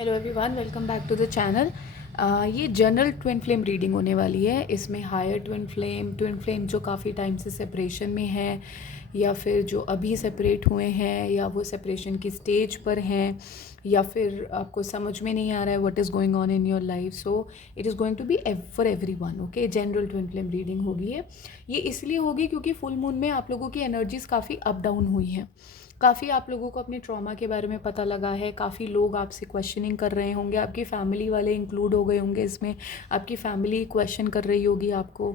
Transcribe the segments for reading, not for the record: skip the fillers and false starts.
Hello everyone, welcome back to the channel. ये general twin flame reading होने वाली है। इसमें हायर ट्विन फ्लेम जो काफ़ी टाइम से सेपरेशन में है, या फिर जो अभी सेपरेट हुए हैं, या वो सेपरेशन की स्टेज पर हैं, या फिर आपको समझ में नहीं आ रहा है what is going on in your life. So it is going to be for everyone. Okay, general twin flame reading होगी ये इसलिए होगी क्योंकि फुल मून में आप लोगों की एनर्जीज़ काफ़ी अप डाउन हुई हैं। काफ़ी आप लोगों को अपने ट्रॉमा के बारे में पता लगा है। काफ़ी लोग आपसे क्वेश्चनिंग कर रहे होंगे, आपकी फैमिली वाले इंक्लूड हो गए होंगे इसमें। आपकी फैमिली क्वेश्चन कर रही होगी आपको।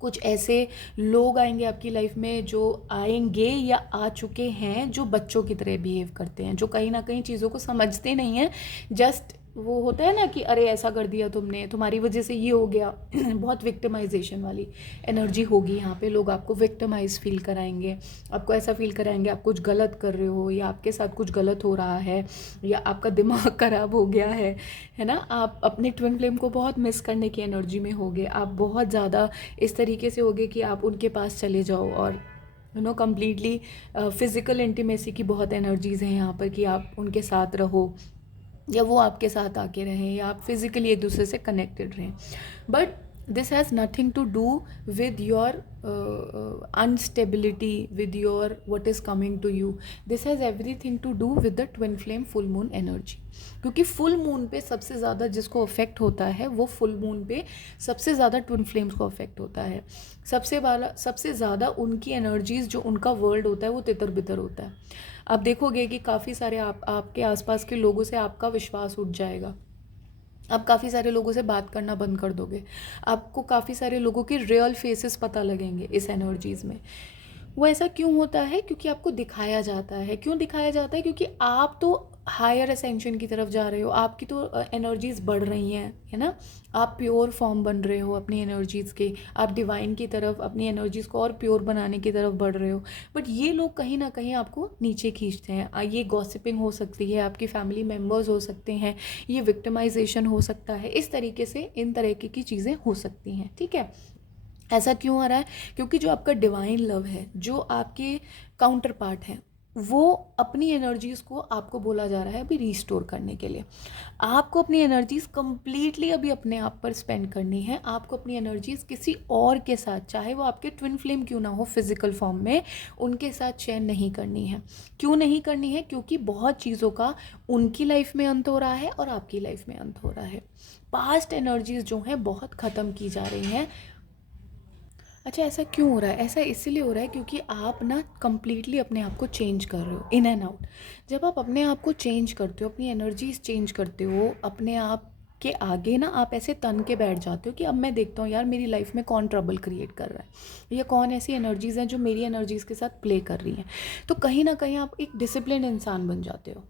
कुछ ऐसे लोग आएंगे आपकी लाइफ में जो आएंगे या आ चुके हैं जो बच्चों की तरह बिहेव करते हैं, जो कहीं ना कहीं चीज़ों को समझते नहीं हैं। जस्ट वो होता है ना कि अरे ऐसा कर दिया तुमने, तुम्हारी वजह से ये हो गया। बहुत विक्टिमाइजेशन वाली एनर्जी होगी यहाँ पे। लोग आपको विक्टिमाइज फील कराएंगे, आपको ऐसा फील कराएंगे आप कुछ गलत कर रहे हो, या आपके साथ कुछ गलत हो रहा है, या आपका दिमाग ख़राब हो गया है ना। आप अपने ट्विन फ्लेम को बहुत मिस करने की एनर्जी में होगे। आप बहुत ज़्यादा इस तरीके से होगे कि आप उनके पास चले जाओ, और कम्प्लीटली फ़िज़िकल इंटीमेसी की बहुत एनर्जीज़ हैं यहाँ पर कि आप उनके साथ रहो, या वो आपके साथ आके रहें, या आप फिज़िकली एक दूसरे से कनेक्टेड रहें। But this has nothing to do with your instability, with your what is coming to you. This has everything to do with the twin flame full moon energy. क्योंकि फुल मून पे सबसे ज़्यादा जिसको affect होता है, वो full moon पे सबसे ज़्यादा ट्विन फ्लेम्स को अफेक्ट होता है। सबसे ज़्यादा उनकी एनर्जीज़, जो उनका वर्ल्ड होता है, वो तितर बितर होता है। आप देखोगे कि काफ़ी सारे आपके आसपास के लोगों से आपका विश्वास उठ जाएगा। आप काफ़ी सारे लोगों से बात करना बंद कर दोगे। आपको काफ़ी सारे लोगों के रियल फेसेस पता लगेंगे इस एनर्जीज़ में। वो ऐसा क्यों होता है? क्योंकि आपको दिखाया जाता है। क्यों दिखाया जाता है? क्योंकि आप तो हायर असेंशन की तरफ जा रहे हो, आपकी तो एनर्जीज़ बढ़ रही हैं, है ना। आप प्योर फॉर्म बन रहे हो अपनी एनर्जीज़ के, आप डिवाइन की तरफ अपनी एनर्जीज़ को और प्योर बनाने की तरफ बढ़ रहे हो। बट ये लोग कहीं ना कहीं आपको नीचे खींचते हैं। ये गॉसिपिंग हो सकती है, आपकी फैमिली मेम्बर्स हो सकते हैं, ये विक्टिमाइजेशन हो सकता है। इस तरीके से इन तरीके की चीज़ें हो सकती हैं, ठीक है। ऐसा क्यों आ रहा है? क्योंकि जो आपका डिवाइन लव है, जो आपके काउंटर पार्ट हैं, वो अपनी एनर्जीज़ को आपको बोला जा रहा है अभी रिस्टोर करने के लिए। आपको अपनी एनर्जीज़ कंप्लीटली अभी अपने आप पर स्पेंड करनी है। आपको अपनी एनर्जीज़ किसी और के साथ, चाहे वो आपके ट्विन फ्लेम क्यों ना हो फिजिकल फॉर्म में, उनके साथ शेयर नहीं करनी है। क्यों नहीं करनी है? क्योंकि बहुत चीज़ों का उनकी लाइफ में अंत हो रहा है और आपकी लाइफ में अंत हो रहा है। पास्ट एनर्जीज़ जो हैं बहुत ख़त्म की जा रही हैं। अच्छा, ऐसा क्यों हो रहा है? ऐसा इसीलिए हो रहा है क्योंकि आप ना कम्प्लीटली अपने आप को चेंज कर रहे हो, इन एंड आउट। जब आप अपने आप को चेंज करते हो, अपनी एनर्जीज चेंज करते हो, अपने आप के आगे ना आप ऐसे तन के बैठ जाते हो कि अब मैं देखता हूँ यार मेरी लाइफ में कौन ट्रबल क्रिएट कर रहा है, या कौन ऐसी एनर्जीज़ हैं जो मेरी एनर्जीज़ के साथ प्ले कर रही हैं। तो कहीं ना कहीं आप एक डिसिप्लिन इंसान बन जाते हो।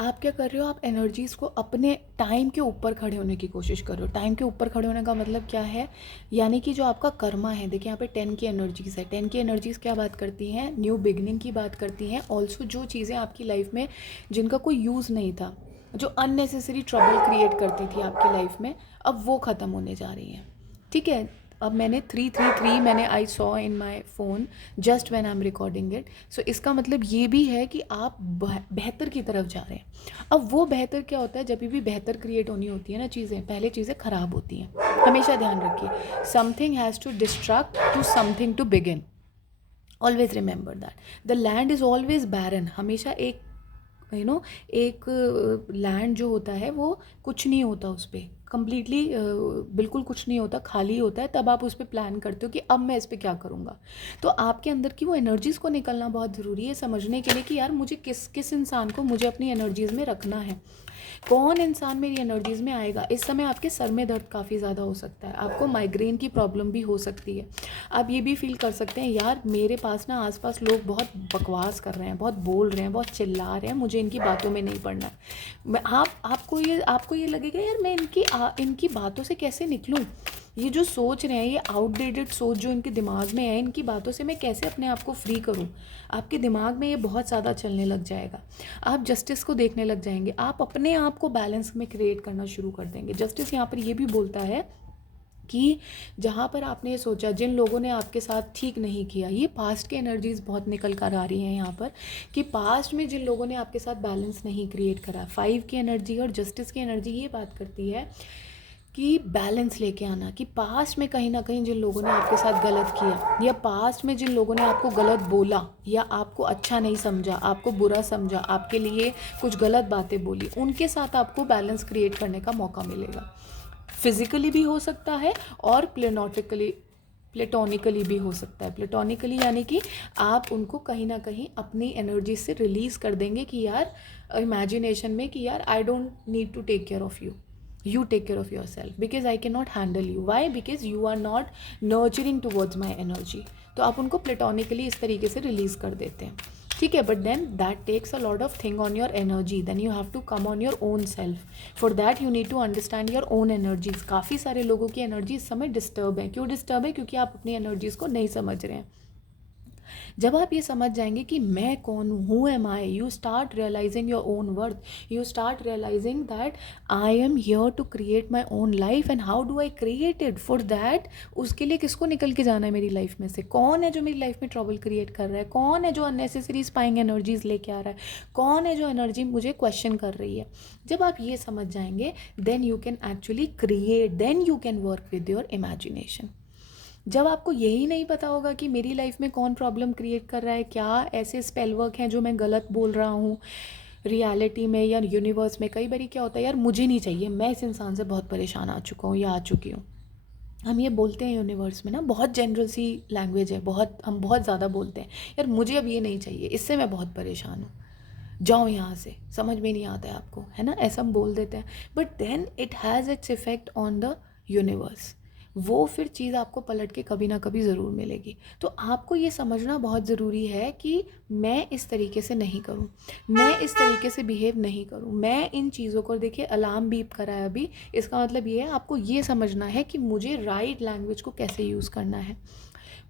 आप क्या कर रहे हो? आप एनर्जीज़ को अपने टाइम के ऊपर खड़े होने की कोशिश कर रहे हो। टाइम के ऊपर खड़े होने का मतलब क्या है? यानी कि जो आपका कर्मा है, देखिए यहाँ पे 10 की एनर्जीज़ है। 10 की एनर्जीज़ क्या बात करती हैं? न्यू बिगनिंग की बात करती हैं। ऑल्सो जो चीज़ें आपकी लाइफ में जिनका कोई यूज़ नहीं था, जो अननेसेसरी ट्रबल क्रिएट करती थी आपकी लाइफ में, अब वो ख़त्म होने जा रही हैं, ठीक है। अब मैंने 333 मैंने I saw in my phone just when I am recording इट। सो इसका मतलब ये भी है कि आप बेहतर की तरफ जा रहे हैं। अब वो बेहतर क्या होता है? जब भी बेहतर क्रिएट होनी होती है ना चीज़ें, पहले चीज़ें ख़राब होती हैं। हमेशा ध्यान रखिए, something has to destruct to something to begin. Always remember that the land is always barren. हमेशा एक एक लैंड जो होता है वो कुछ नहीं होता उस पर, कम्प्लीटली बिल्कुल कुछ नहीं होता, खाली होता है। तब आप उस पर प्लान करते हो कि अब मैं इस पर क्या करूँगा। तो आपके अंदर की वो एनर्जीज़ को निकलना बहुत ज़रूरी है, समझने के लिए कि यार मुझे किस किस इंसान को मुझे अपनी एनर्जीज़ में रखना है, कौन इंसान मेरी एनर्जीज़ में आएगा। इस समय आपके सर में दर्द काफ़ी ज़्यादा हो सकता है, आपको माइग्रेन की प्रॉब्लम भी हो सकती है। आप ये भी फील कर सकते हैं यार मेरे पास ना आसपास लोग बहुत बकवास कर रहे हैं, बहुत बोल रहे हैं, बहुत चिल्ला रहे हैं, मुझे इनकी बातों में नहीं पड़ना। आपको ये लगेगा यार मैं इनकी बातों से कैसे निकलूं। ये जो सोच रहे हैं, ये आउटडेटेड सोच जो इनके दिमाग में है, इनकी बातों से मैं कैसे अपने आप को फ्री करूं। आपके दिमाग में ये बहुत ज़्यादा चलने लग जाएगा। आप जस्टिस को देखने लग जाएंगे, आप अपने आप को बैलेंस में क्रिएट करना शुरू कर देंगे। जस्टिस यहाँ पर ये भी बोलता है कि जहाँ पर आपने ये सोचा, जिन लोगों ने आपके साथ ठीक नहीं किया, ये पास्ट की एनर्जीज़ बहुत निकल कर आ रही हैं यहाँ पर, कि पास्ट में जिन लोगों ने आपके साथ बैलेंस नहीं क्रिएट करा। 5 की एनर्जी और जस्टिस की एनर्जी ये बात करती है कि बैलेंस लेके आना, कि पास्ट में कहीं ना कहीं जिन लोगों ने आपके साथ गलत किया, या पास्ट में जिन लोगों ने आपको गलत बोला, या आपको अच्छा नहीं समझा, आपको बुरा समझा, आपके लिए कुछ गलत बातें बोली, उनके साथ आपको बैलेंस क्रिएट करने का मौका मिलेगा। फिजिकली भी हो सकता है और प्लेटोनिकली भी हो सकता है। प्लेटोनिकली यानी कि आप उनको कहीं ना कहीं अपनी एनर्जी से रिलीज़ कर देंगे कि यार, इमेजिनेशन में, कि यार I don't need to take care of you, you take care of yourself because I cannot handle you. Why? Because you are not nurturing towards my energy. तो आप उनको प्लेटोनिकली इस तरीके से रिलीज़ कर देते हैं, ठीक है। But then that takes a lot of thing on your energy, then you have to come on your own self. For that you need to understand your own energies. काफ़ी सारे लोगों की एनर्जी इस समय डिस्टर्ब है। क्यों disturb है? क्योंकि आप अपनी एनर्जीज़ को नहीं समझ रहे हैं। जब आप ये समझ जाएंगे कि मैं कौन हूँ, who am I, you start realising your own worth, you start realising that I am here to create my own life and how do I create it. For that उसके लिए किसको निकल के जाना है मेरी लाइफ में से, कौन है जो मेरी लाइफ में ट्रबल क्रिएट कर रहा है, कौन है जो अननेसेसरी स्पाइंग एनर्जीज लेके आ रहा है, कौन है जो एनर्जी मुझे क्वेश्चन कर रही है। जब आप ये समझ जाएंगे then you can actually create, then you can work with your imagination. जब आपको यही नहीं पता होगा कि मेरी लाइफ में कौन प्रॉब्लम क्रिएट कर रहा है, क्या ऐसे स्पेल वर्क हैं जो मैं गलत बोल रहा हूँ रियलिटी में या यूनिवर्स में। कई बार क्या होता है, यार मुझे नहीं चाहिए, मैं इस इंसान से बहुत परेशान आ चुका हूँ या आ चुकी हूँ। हम ये बोलते हैं यूनिवर्स में ना, बहुत जनरल सी लैंग्वेज है, हम बहुत ज़्यादा बोलते हैं, यार मुझे अब ये नहीं चाहिए, इससे मैं बहुत परेशान हूँ, जाओ यहाँ से, समझ में नहीं आता है आपको, है ना, ऐसा हम बोल देते हैं। But then it has its effect on the universe. वो फिर चीज़ आपको पलट के कभी ना कभी ज़रूर मिलेगी। तो आपको ये समझना बहुत ज़रूरी है कि मैं इस तरीके से नहीं करूँ, मैं इस तरीके से बिहेव नहीं करूँ, मैं इन चीज़ों को, देखिए अलार्म बीप करा है अभी, इसका मतलब ये है आपको ये समझना है कि मुझे राइट लैंग्वेज को कैसे यूज़ करना है,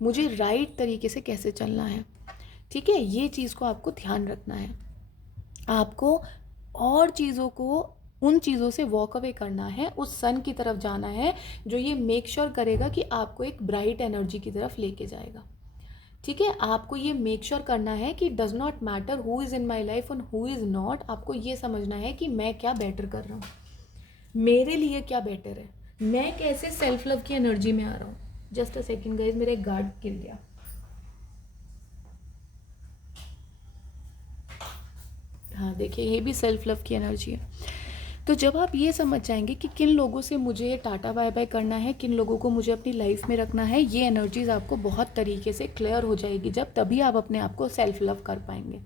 मुझे राइट तरीके से कैसे चलना है, ठीक है। ये चीज़ को आपको ध्यान रखना है। आपको और चीज़ों को, उन चीज़ों से वॉक अवे करना है, उस सन की तरफ जाना है जो ये मेक श्योर करेगा कि आपको एक ब्राइट एनर्जी की तरफ लेके जाएगा, ठीक है। आपको ये मेक श्योर करना है कि does not matter who is in my life and who is not. आपको ये समझना है कि मैं क्या बेटर कर रहा हूँ, मेरे लिए क्या बेटर है, मैं कैसे सेल्फ लव की एनर्जी में आ रहा हूँ। जस्ट अ सेकेंड गाइज, मेरा एक गार्ड गिर गया। हाँ देखिए, ये भी सेल्फ लव की एनर्जी है। तो जब आप ये समझ जाएंगे कि किन लोगों से मुझे टाटा बाय बाय करना है, किन लोगों को मुझे अपनी लाइफ में रखना है, ये एनर्जीज आपको बहुत तरीके से क्लियर हो जाएगी। जब तभी आप अपने आप को सेल्फ लव कर पाएंगे।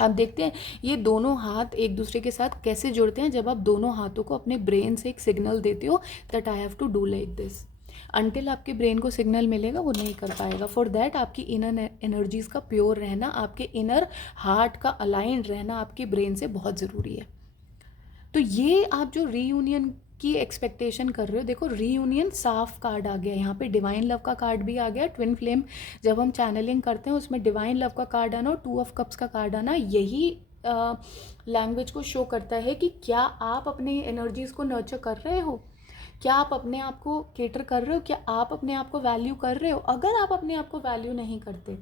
आप देखते हैं ये दोनों हाथ एक दूसरे के साथ कैसे जुड़ते हैं, जब आप दोनों हाथों को अपने ब्रेन से एक सिग्नल देते हो that I have to do like this. Until आपके ब्रेन को सिग्नल मिलेगा वो नहीं कर पाएगा। फॉर दैट आपकी इनर एनर्जीज़ का प्योर रहना, आपके इनर हार्ट का अलाइन रहना आपके ब्रेन से बहुत ज़रूरी है। तो ये आप जो रीयूनियन की एक्सपेक्टेशन कर रहे हो, देखो रीयूनियन साफ कार्ड आ गया यहाँ पे, डिवाइन लव का कार्ड भी आ गया। ट्विन फ्लेम जब हम चैनलिंग करते हैं उसमें डिवाइन लव का कार्ड आना और 2 ऑफ कप्स का कार्ड आना, यही लैंग्वेज को शो करता है कि क्या आप अपनी एनर्जीज़ को नर्चर कर रहे हो, क्या आप अपने आप को केटर कर रहे हो, क्या आप अपने आप को वैल्यू कर रहे हो। अगर आप अपने आप को वैल्यू नहीं करते,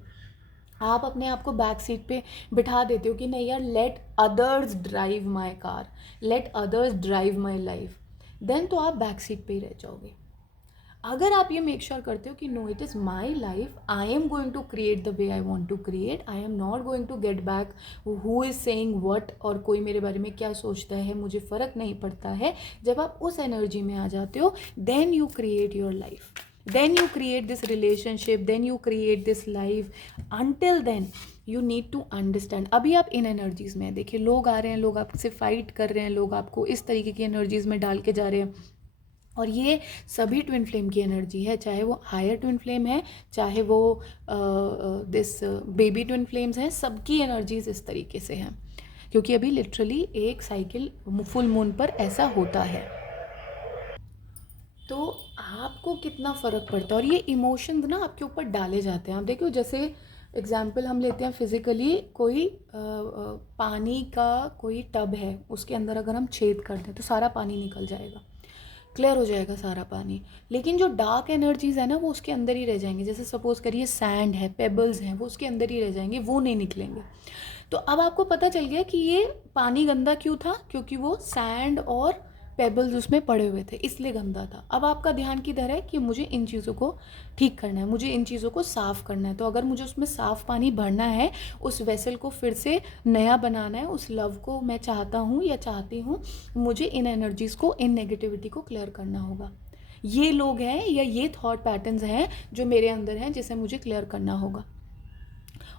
आप अपने आप को बैक सीट पे बिठा देते हो कि नहीं यार, let others drive my car, let others drive my life, then तो आप बैक सीट पे ही रह जाओगे। अगर आप ये मेक श्योर करते हो कि no, it is my life, I am going to create the way I want to create, I am not going to get back who is saying what, और कोई मेरे बारे में क्या सोचता है मुझे फ़र्क नहीं पड़ता है। जब आप उस एनर्जी में आ जाते हो then you create your life, then you create this relationship, then you create this life. Until then you need to understand, अभी आप इन एनर्जीज़ में हैं। देखिए लोग आ रहे हैं, लोग आपसे फाइट कर रहे हैं, लोग आपको इस तरीके की एनर्जीज़ में डाल के जा रहे हैं, और ये सभी ट्विन फ्लेम की एनर्जी है, चाहे वो हायर ट्विन फ्लेम है, चाहे वो दिस बेबी ट्विन फ्लेम्स हैं, सबकी एनर्जीज इस तरीके से हैं, क्योंकि अभी लिटरली एक साइकिल फुल मून पर ऐसा होता है। तो आपको कितना फ़र्क पड़ता है, और ये इमोशंस ना आपके ऊपर डाले जाते हैं। आप देखो, जैसे एग्जाम्पल हम लेते हैं फिज़िकली, कोई पानी का कोई टब है, उसके अंदर अगर हम छेद कर दें तो सारा पानी निकल जाएगा। क्लियर हो जाएगा सारा पानी। लेकिन जो डार्क एनर्जीज है ना वो उसके अंदर ही रह जाएंगे। जैसे सपोज करिए सैंड है, पेबल्स हैं, वो उसके अंदर ही रह जाएंगे, वो नहीं निकलेंगे। तो अब आपको पता चल गया कि ये पानी गंदा क्यों था, क्योंकि वो सैंड और पेबल्स उसमें पड़े हुए थे, इसलिए गंदा था। अब आपका ध्यान किधर है कि मुझे इन चीज़ों को ठीक करना है, मुझे इन चीज़ों को साफ़ करना है। तो अगर मुझे उसमें साफ़ पानी भरना है, उस वेसल को फिर से नया बनाना है, उस लव को मैं चाहता हूँ या चाहती हूँ, मुझे इन एनर्जीज़ को, इन नेगेटिविटी को क्लियर करना होगा। ये लोग हैं या ये थॉट पैटर्न्स हैं जो मेरे अंदर हैं, जिसे मुझे क्लियर करना होगा।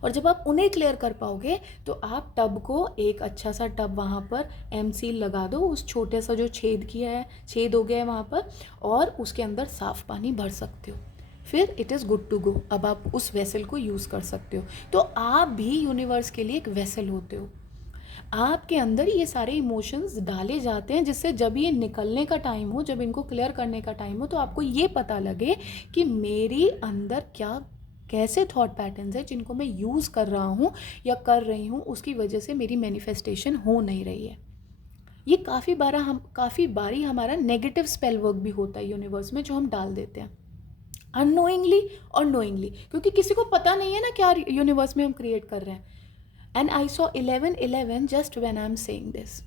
और जब आप उन्हें क्लियर कर पाओगे तो आप टब को, एक अच्छा सा टब वहाँ पर एम सील लगा दो, उस छोटे सा जो छेद किया है, छेद हो गया है वहाँ पर, और उसके अंदर साफ़ पानी भर सकते हो। फिर it is good to go. अब आप उस वेसल को यूज़ कर सकते हो। तो आप भी यूनिवर्स के लिए एक वेसल होते हो। आपके अंदर ये सारे इमोशंस डाले जाते हैं, जिससे जब ये निकलने का टाइम हो, जब इनको क्लियर करने का टाइम हो, तो आपको ये पता लगे कि मेरी अंदर क्या, कैसे थॉट पैटर्न्स है जिनको मैं यूज़ कर रहा हूँ या कर रही हूँ, उसकी वजह से मेरी मैनिफेस्टेशन हो नहीं रही है। ये काफ़ी बारी हमारा नेगेटिव स्पेल वर्क भी होता है यूनिवर्स में, जो हम डाल देते हैं अननोइंगली और नोइंगली, क्योंकि किसी को पता नहीं है ना क्या यूनिवर्स में हम क्रिएट कर रहे हैं। And I saw 11 just when I am saying this.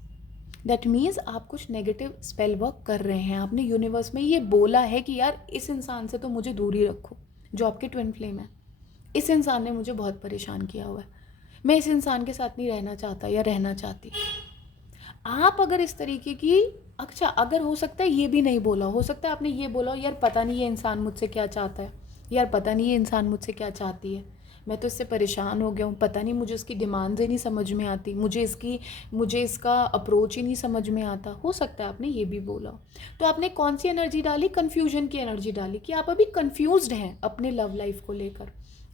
That means आप कुछ नेगेटिव स्पेल वर्क कर रहे हैं। आपने यूनिवर्स में ये बोला है कि यार इस इंसान से तो मुझे दूर ही रखो, जो आपके ट्विन फ्लेम है। इस इंसान ने मुझे बहुत परेशान किया हुआ है, मैं इस इंसान के साथ नहीं रहना चाहता या रहना चाहती। आप अगर इस तरीके की, अच्छा अगर हो सकता है ये भी नहीं बोला, हो सकता है आपने ये बोला यार पता नहीं ये इंसान मुझसे क्या चाहता है, यार पता नहीं ये इंसान मुझसे क्या चाहती है, मैं तो इससे परेशान हो गया हूँ, पता नहीं मुझे उसकी डिमांड्स ही नहीं समझ में आती, मुझे इसका अप्रोच ही नहीं समझ में आता। हो सकता है आपने ये भी बोला। तो आपने कौन सी एनर्जी डाली? कन्फ्यूजन की एनर्जी डाली, कि आप अभी कन्फ्यूज्ड हैं अपने लव लाइफ को लेकर।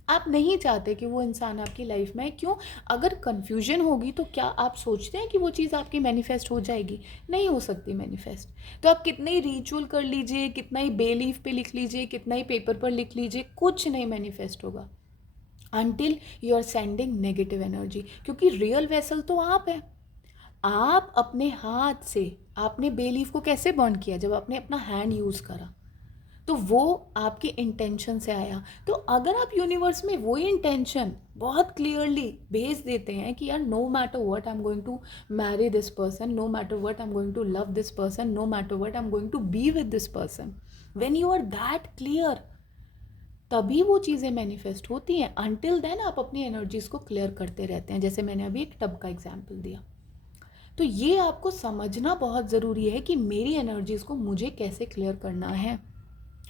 आप नहीं चाहते कि वो इंसान आपकी लाइफ में है। क्यों? अगर कन्फ्यूजन होगी तो क्या आप सोचते हैं कि वो चीज़ आपकी मैनिफेस्ट हो जाएगी? नहीं हो सकती मैनिफेस्ट। तो आप कितना ही रिचुअल कर लीजिए, कितना ही बे लीफ पे लिख लीजिए, कितना ही पेपर पर लिख लीजिए, कुछ नहीं मैनिफेस्ट होगा until you are sending negative energy. क्योंकि रियल वेसल तो आप है। आप अपने हाथ से, आपने बे लीफ को कैसे बर्न किया? जब आपने अपना हैंड यूज़ करा, तो वो आपके इंटेंशन से आया। तो अगर आप यूनिवर्स में वो इंटेंशन बहुत क्लियरली भेज देते हैं कि यार no matter what I am going to marry this person, no matter what I am going to love this person, no matter what I am going to be with this person, when you are that clear, तभी वो चीज़ें manifest होती हैं। Until then आप अपनी energies को clear करते रहते हैं, जैसे मैंने अभी एक टब का एग्जाम्पल दिया। तो ये आपको समझना बहुत ज़रूरी है कि मेरी एनर्जीज को मुझे कैसे क्लियर करना है।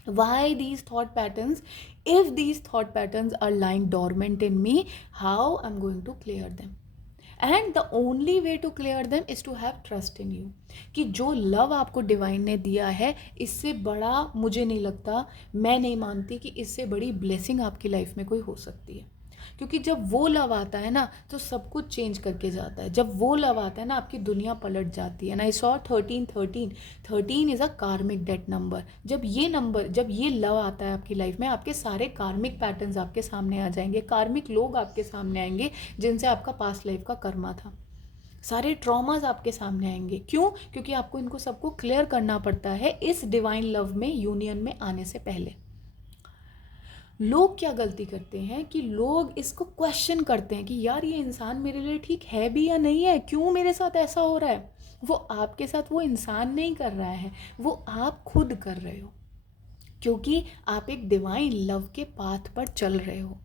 Why these thought patterns? If these thought patterns are lying dormant in me, how I'm going to clear them? And the only way to clear them is to have trust in you. कि जो love आपको divine ने दिया है, इससे बड़ा मुझे नहीं लगता, मैं नहीं मानती कि इससे बड़ी ब्लेसिंग आपकी लाइफ में कोई हो सकती है। क्योंकि जब वो लव आता है ना, तो सब कुछ चेंज करके जाता है। जब वो लव आता है ना, आपकी दुनिया पलट जाती है ना। आई सॉ 13 इज़ अ कार्मिक डेट नंबर। जब ये लव आता है आपकी लाइफ में, आपके सारे कार्मिक पैटर्न्स आपके सामने आ जाएंगे, कार्मिक लोग आपके सामने आएंगे जिनसे आपका पास्ट लाइफ का कर्मा था, सारे ट्रॉमास आपके सामने आएंगे। क्यों? क्योंकि आपको इनको सबको क्लियर करना पड़ता है इस डिवाइन लव में, यूनियन में आने से पहले। लोग क्या गलती करते हैं कि लोग इसको क्वेश्चन करते हैं कि यार ये इंसान मेरे लिए ठीक है भी या नहीं है, क्यों मेरे साथ ऐसा हो रहा है। वो आपके साथ वो इंसान नहीं कर रहा है, वो आप खुद कर रहे हो, क्योंकि आप एक डिवाइन लव के पाथ पर चल रहे हो।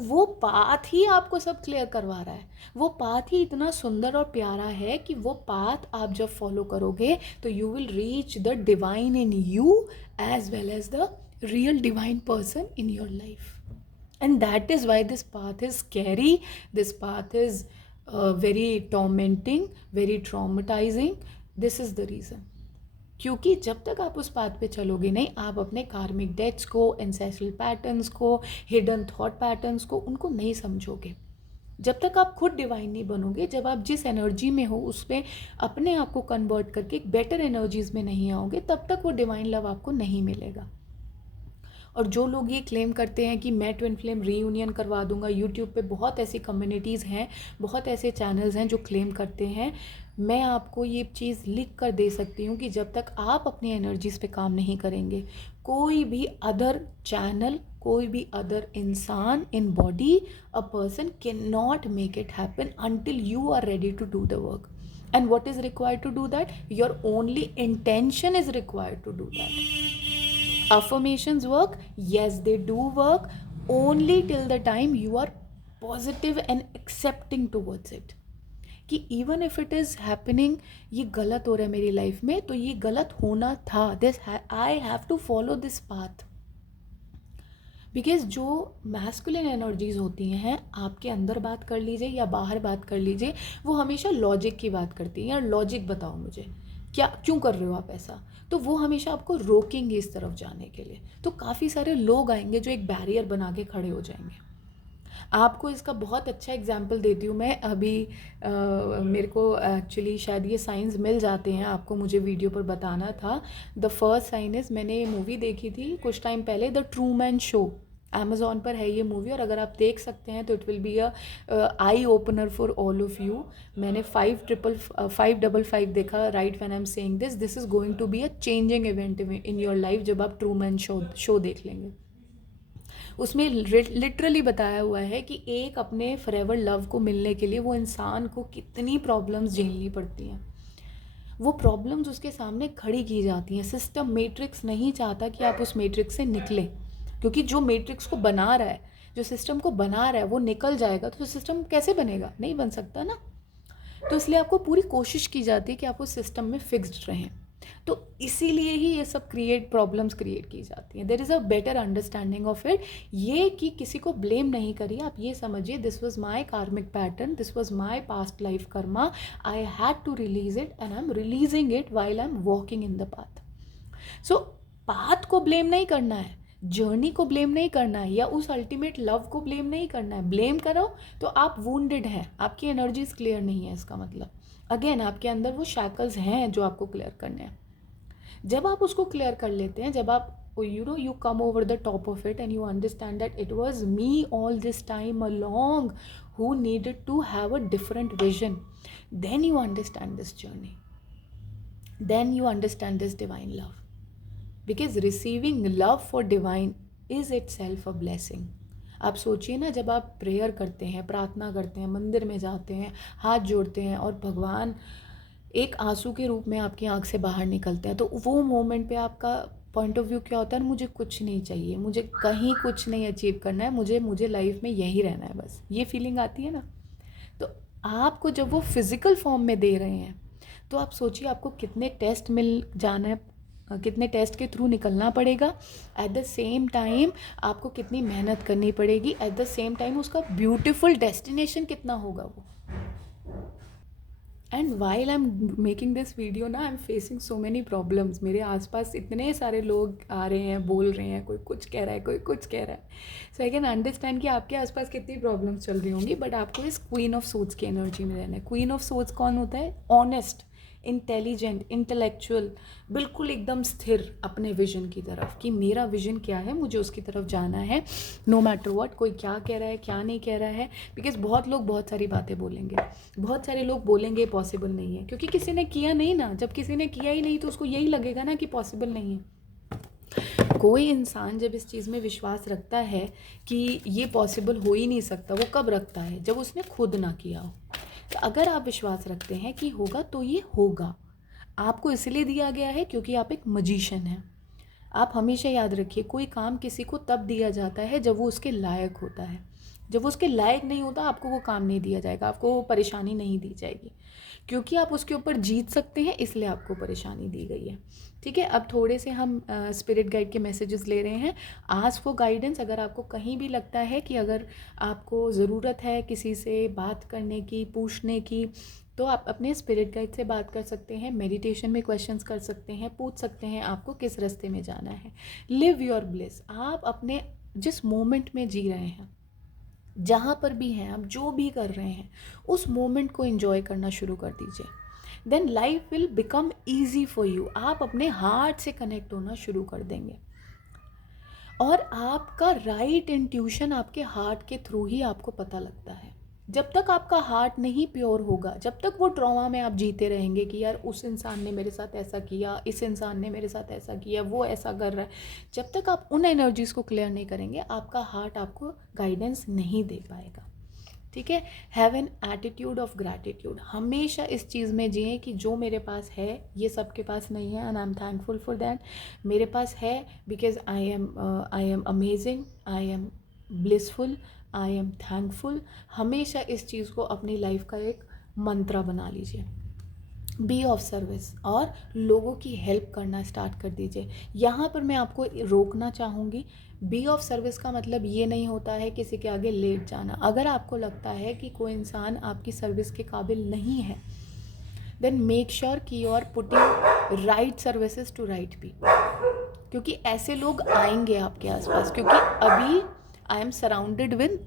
वो पाथ ही आपको सब क्लियर करवा रहा है। वो पाथ ही इतना सुंदर और प्यारा है कि वो पाथ आप जब फॉलो करोगे तो you will reach the divine in you as well as the real divine person in your life. And that is why this path is scary, this path is very tormenting, very traumatizing. This is the reason. क्योंकि जब तक आप उस path पे चलोगे नहीं, आप अपने कार्मिक डेट्स को, एंसेस्ट्रल पैटर्न्स को, हिडन थॉट पैटर्न्स को, उनको नहीं समझोगे। जब तक आप खुद डिवाइन नहीं बनोगे, जब आप जिस एनर्जी में हो उस पर अपने आप को कन्वर्ट करके एक बेटर एनर्जीज में नहीं आओगे, तब तक वो डिवाइन लव आपको नहीं मिलेगा। और जो लोग ये क्लेम करते हैं कि मैं ट्विन फ्लेम रीयूनियन करवा दूंगा, यूट्यूब पे बहुत ऐसी कम्युनिटीज़ हैं, बहुत ऐसे चैनल्स हैं जो क्लेम करते हैं, मैं आपको ये चीज़ लिख कर दे सकती हूँ कि जब तक आप अपनी एनर्जीज़ पे काम नहीं करेंगे, कोई भी अदर चैनल, कोई भी अदर इंसान in body, a person can not make it happen until you are ready to do the work. And what is required to do that? Your only intention is required to do that. Affirmations work, yes, they do work, only till the time you are positive and accepting towards it. कि even if it is happening, ये गलत हो रहा है मेरी life में, तो ये गलत होना था, this I have to follow this path. Because जो मैस्कुलिन एनर्जीज होती हैं, आपके अंदर बात कर लीजिए या बाहर बात कर लीजिए, वो हमेशा लॉजिक की बात करती हैं, यार लॉजिक बताओ मुझे, क्या क्यों कर रहे हो आप ऐसा, तो वो हमेशा आपको रोकेंगे इस तरफ जाने के लिए। तो काफ़ी सारे लोग आएंगे जो एक बैरियर बना के खड़े हो जाएंगे। आपको इसका बहुत अच्छा एग्जाम्पल देती हूँ मैं। अभी मेरे को एक्चुअली शायद ये साइंस मिल जाते हैं, आपको मुझे वीडियो पर बताना था। द फर्स्ट साइन इज़, मैंने ये मूवी देखी थी कुछ टाइम पहले, द ट्रूमैन शो, अमेज़ॉन पर है ये मूवी, और अगर आप देख सकते हैं तो it will be a eye opener for all of you. मैंने 555 देखा, right when I am saying this is going to be a changing event in your life जब आप ट्रूमैन शो देख लेंगे। उसमें लिटरली बताया हुआ है कि एक अपने फॉरएवर लव को मिलने के लिए वो इंसान को कितनी प्रॉब्लम्स झेलनी पड़ती हैं, वो प्रॉब्लम्स उसके सामने खड़ी की जाती हैं। सिस्टम मैट्रिक्स नहीं चाहता कि आप उस मैट्रिक्स से निकले, क्योंकि जो मैट्रिक्स को बना रहा है, जो सिस्टम को बना रहा है, वो निकल जाएगा तो सिस्टम कैसे बनेगा, नहीं बन सकता ना। तो इसलिए आपको पूरी कोशिश की जाती है कि आप उस सिस्टम में फिक्स्ड रहें। तो इसीलिए ही ये सब प्रॉब्लम्स क्रिएट की जाती हैं। There is a better understanding of it. ये कि किसी को ब्लेम नहीं करिए, आप ये समझिए this was my karmic pattern, this was my past life karma, I had to release it and I am releasing it while I am walking in the path. So path को blame नहीं करना है, journey को blame नहीं करना है, या उस अल्टीमेट लव को ब्लेम नहीं करना है। ब्लेम करो तो आप वुंडेड हैं, आपकी एनर्जीज क्लियर नहीं है, इसका मतलब अगेन आपके अंदर वो शैकल्स हैं जो आपको क्लियर करने हैं। जब आप उसको क्लियर कर लेते हैं, जब आप you come over the top of it and you understand that it was me all this time along who needed to have a different vision, then you understand this journey, then you understand this divine love, because receiving love for divine is itself a blessing. आप सोचिए ना, जब आप prayer करते हैं, प्रार्थना करते हैं, मंदिर में जाते हैं, हाथ जोड़ते हैं और भगवान एक आंसू के रूप में आपकी आंख से बाहर निकलते हैं, तो वो मोमेंट पे आपका पॉइंट ऑफ व्यू क्या होता है? मुझे कुछ नहीं चाहिए, मुझे कहीं कुछ नहीं अचीव करना है, मुझे लाइफ में यही रहना है बस, ये फीलिंग आती है ना। तो आपको जब वो फिज़िकल फॉर्म में दे रहे हैं, तो आप सोचिए आपको कितने टेस्ट मिल जाना है, कितने टेस्ट के थ्रू निकलना पड़ेगा, एट द सेम टाइम आपको कितनी मेहनत करनी पड़ेगी, एट द सेम टाइम उसका ब्यूटीफुल डेस्टिनेशन कितना होगा वो। And while I am making this video ना, I am facing so many problems. मेरे आसपास इतने सारे लोग आ रहे हैं, बोल रहे हैं, कोई कुछ कह रहा है, कोई कुछ कह रहा है। सो आई कैन अंडरस्टैंड कि आपके आसपास कितनी प्रॉब्लम्स चल रही होंगी, बट आपको इस क्वीन ऑफ सोर्ड्स की एनर्जी में रहना है। क्वीन ऑफ सोर्ड्स कौन होता है? ऑनेस्ट, इंटेलिजेंट, इंटेलेक्चुअल, बिल्कुल एकदम स्थिर अपने विजन की तरफ, कि मेरा विजन क्या है, मुझे उसकी तरफ जाना है, नो मैटर व्हाट, कोई क्या कह रहा है, क्या नहीं कह रहा है। बिकॉज बहुत लोग बहुत सारी बातें बोलेंगे, बहुत सारे लोग बोलेंगे पॉसिबल नहीं है, क्योंकि किसी ने किया नहीं ना। जब किसी ने किया ही नहीं तो उसको यही लगेगा ना कि पॉसिबल नहीं है। कोई इंसान जब इस चीज़ में विश्वास रखता है कि ये पॉसिबल हो ही नहीं सकता, वो कब रखता है? जब उसने खुद ना किया हो। तो अगर आप विश्वास रखते हैं कि होगा तो ये होगा। आपको इसलिए दिया गया है क्योंकि आप एक मजिशियन हैं। आप हमेशा याद रखिए, कोई काम किसी को तब दिया जाता है जब वो उसके लायक होता है। जब वो उसके लायक नहीं होता, आपको वो काम नहीं दिया जाएगा, आपको वो परेशानी नहीं दी जाएगी, क्योंकि आप उसके ऊपर जीत सकते हैं, इसलिए आपको परेशानी दी गई है। ठीक है, अब थोड़े से हम स्पिरिट गाइड के मैसेजेस ले रहे हैं। Ask for guidance. अगर आपको कहीं भी लगता है कि अगर आपको ज़रूरत है किसी से बात करने की, पूछने की, तो आप अपने स्पिरिट गाइड से बात कर सकते हैं, मेडिटेशन में क्वेश्चंस कर सकते हैं, पूछ सकते हैं आपको किस रास्ते में जाना है। Live your bliss. आप अपने जिस मोमेंट में जी रहे हैं, जहाँ पर भी हैं आप, जो भी कर रहे हैं, उस मोमेंट को एंजॉय करना शुरू कर दीजिए। Then life will become easy for you. आप अपने हार्ट से कनेक्ट होना शुरू कर देंगे। और आपका राइट इंट्यूशन आपके हार्ट के थ्रू ही आपको पता लगता है। जब तक आपका हार्ट नहीं प्योर होगा, जब तक वो ट्रॉमा में आप जीते रहेंगे कि यार उस इंसान ने मेरे साथ ऐसा किया, इस इंसान ने मेरे साथ ऐसा किया, वो ऐसा कर रहा है, जब तक आप उन एनर्जीज़ को क्लियर नहीं करेंगे, आपका हार्ट आपको गाइडेंस नहीं दे पाएगा। ठीक है। Have an attitude of gratitude, हमेशा इस चीज़ में जिए कि जो मेरे पास है ये सबके पास नहीं है, and I am thankful for that. मेरे पास है because I am amazing, I am blissful, I am thankful. हमेशा इस चीज़ को अपनी लाइफ का एक मंत्र बना लीजिए। बी ऑफ सर्विस, और लोगों की हेल्प करना स्टार्ट कर दीजिए। यहाँ पर मैं आपको रोकना चाहूँगी, बी ऑफ सर्विस का मतलब ये नहीं होता है किसी के आगे लेट जाना। अगर आपको लगता है कि कोई इंसान आपकी सर्विस के काबिल नहीं है, देन मेक श्योर कि you are putting right services to right people, क्योंकि ऐसे लोग आएंगे आपके आसपास। क्योंकि अभी I am surrounded with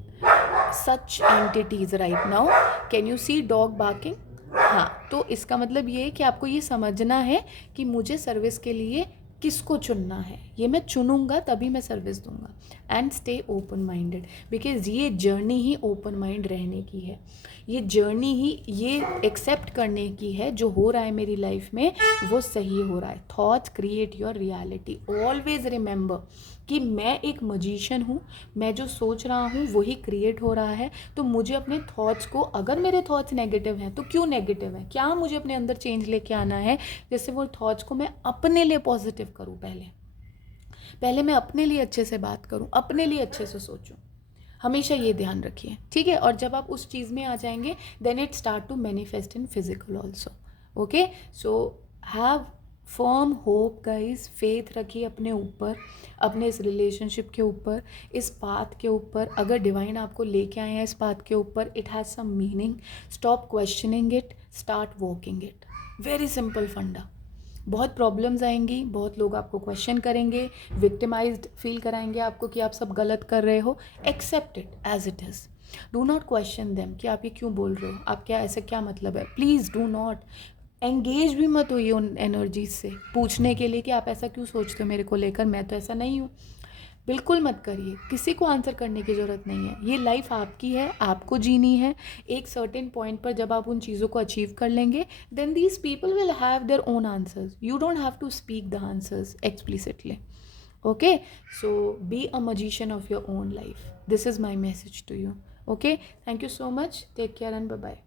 such entities right now. Can you see dog barking? हाँ, तो इसका मतलब ये है कि आपको ये समझना है कि मुझे सर्विस के लिए किसको चुनना है, ये मैं चुनूंगा तभी मैं सर्विस दूंगा। And stay open minded, because ये जर्नी ही ओपन माइंड रहने की है। ये जर्नी ही ये एक्सेप्ट करने की है जो हो रहा है मेरी लाइफ में वो सही हो रहा है। Thoughts create your reality. Always remember कि मैं एक मजिशियन हूँ, मैं जो सोच रहा हूँ वही क्रिएट हो रहा है। तो मुझे अपने थॉट्स को, अगर मेरे थॉट्स नेगेटिव हैं तो क्यों नेगेटिव है, क्या मुझे अपने अंदर चेंज लेके आना है जैसे वो थॉट्स को मैं अपने लिए पॉजिटिव करूँ। पहले मैं अपने लिए अच्छे से बात करूँ, अपने लिए अच्छे से सोचूँ। हमेशा ये ध्यान रखिए, ठीक है। और जब आप उस चीज़ में आ जाएंगे then it start to manifest in physical also. Okay, so have firm hope guys, faith रखिए अपने ऊपर, अपने इस रिलेशनशिप के ऊपर, इस बात के ऊपर। अगर डिवाइन आपको लेके आए हैं इस बात के ऊपर, it has some meaning. Stop questioning it, start walking it. Very simple funda. बहुत प्रॉब्लम्स आएंगी, बहुत लोग आपको क्वेश्चन करेंगे, विक्टिमाइज्ड फील कराएंगे आपको कि आप सब गलत कर रहे हो। Accept it as it is. Do not question them कि आप ये क्यों बोल रहे हो, आप क्या, ऐसे क्या मतलब है। प्लीज़ डू नॉट एंगेज भी मत होइए उन एनर्जीज से पूछने के लिए कि आप ऐसा क्यों सोचते हो मेरे को लेकर, मैं तो ऐसा नहीं हूँ। बिल्कुल मत करिए, किसी को आंसर करने की ज़रूरत नहीं है। ये लाइफ आपकी है, आपको जीनी है। एक सर्टेन पॉइंट पर जब आप उन चीज़ों को अचीव कर लेंगे then these people will have their own answers. You don't have to speak the answers explicitly. Okay, so be a magician of your own life. This is my message to you. Okay, thank you so much, take care and bye bye.